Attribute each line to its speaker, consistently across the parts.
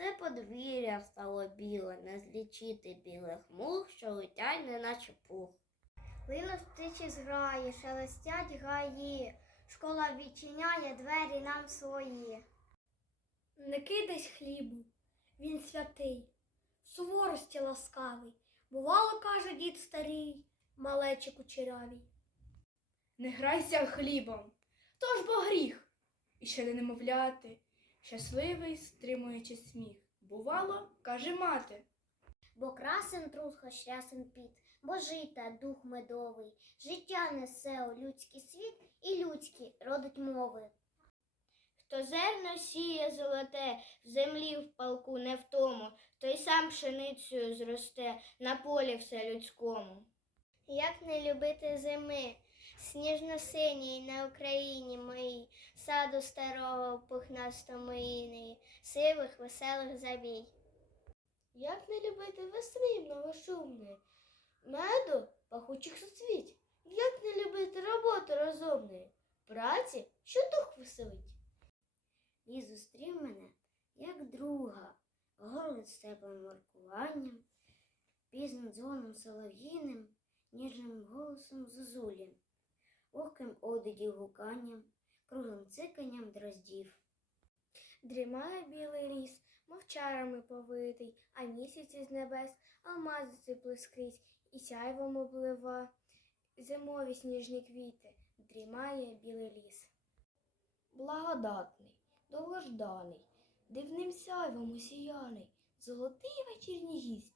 Speaker 1: Все подвір'я стало біле, не злічити білих мух, що летять, неначе пух.
Speaker 2: Линуть птичі зграї, шелестять гаї, школа відчиняє двері нам свої. Не кидайсь хлібу, він святий, в суворості ласкавий. Бувало, каже дід старий, малечі кучерявій.
Speaker 3: Не грайся хлібом, то ж бо гріх. І ще не немовляти, щасливий, стримуючи сміх. Бувало, каже мати.
Speaker 2: Бо красен труд, хоч рясен піт, бо жита дух медовий, життя несе у людський світ і людські родить мови.
Speaker 1: Хто зерно сіє золоте, в землі в палку не в тому, той сам пшеницею зросте на полі все людському.
Speaker 2: Як не любити зими, сніжно-синій на Україні моїй, саду старого пухнастому інеї, сивих веселих завій.
Speaker 1: Як не любити весни многошумної, меду пахучих суцвіть? Як не любити роботи розумної, праці, що дух веселить? І зустрів мене, як друга, голод степлим воркуванням, пізним дзвоном солов'їним, ніжним голосом зозулі, легким одидів гуканням, круглим циканням дроздів.
Speaker 2: Дрімає білий ліс, мов чарами повитий, а місяць із небес алмази сипле скрізь, і сяйвом облива. Зимові сніжні квіти, дрімає білий ліс.
Speaker 1: Благодатний, довгожданий, дивним сяйвом осіяний, золотий вечірній гість,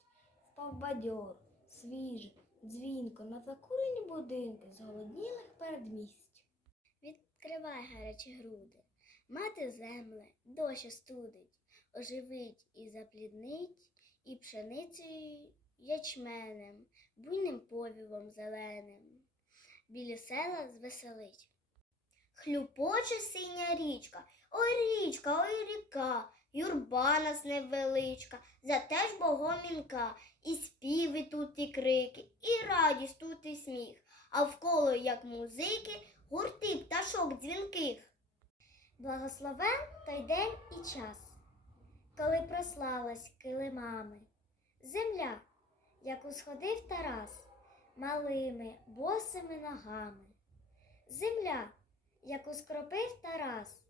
Speaker 1: впав бадьор, свіжий, дзвінко на закурені будинки зголоднілих передмість.
Speaker 2: Відкривай гарячі груди, мати земле, дощ остудить, оживить і запліднить, і пшеницею ячменем, буйним повівом зеленим, білі села звеселить. Хлюпоче синя річка, ой річка, ой ріка, юрба нас невеличка, зате ж богомінка, і співи тут, і крики, і радість тут, і сміх, а вколо, як музики, гурти пташок дзвінких. Благословен той день і час, коли прослалась килимами. Земля, як усходив Тарас, малими босими ногами. Земля, як ускропив Тарас,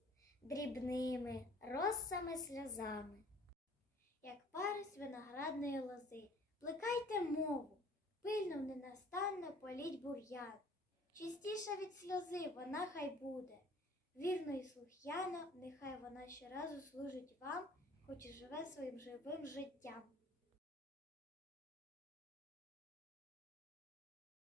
Speaker 2: дрібними росами сльозами. Як парис виноградної лози, плекайте мову, пильно ненастанно політь бур'ян. Чистіша від сльози вона хай буде. Вірно і слух'яно, нехай вона щоразу служить вам, хоч і живе своїм живим життям.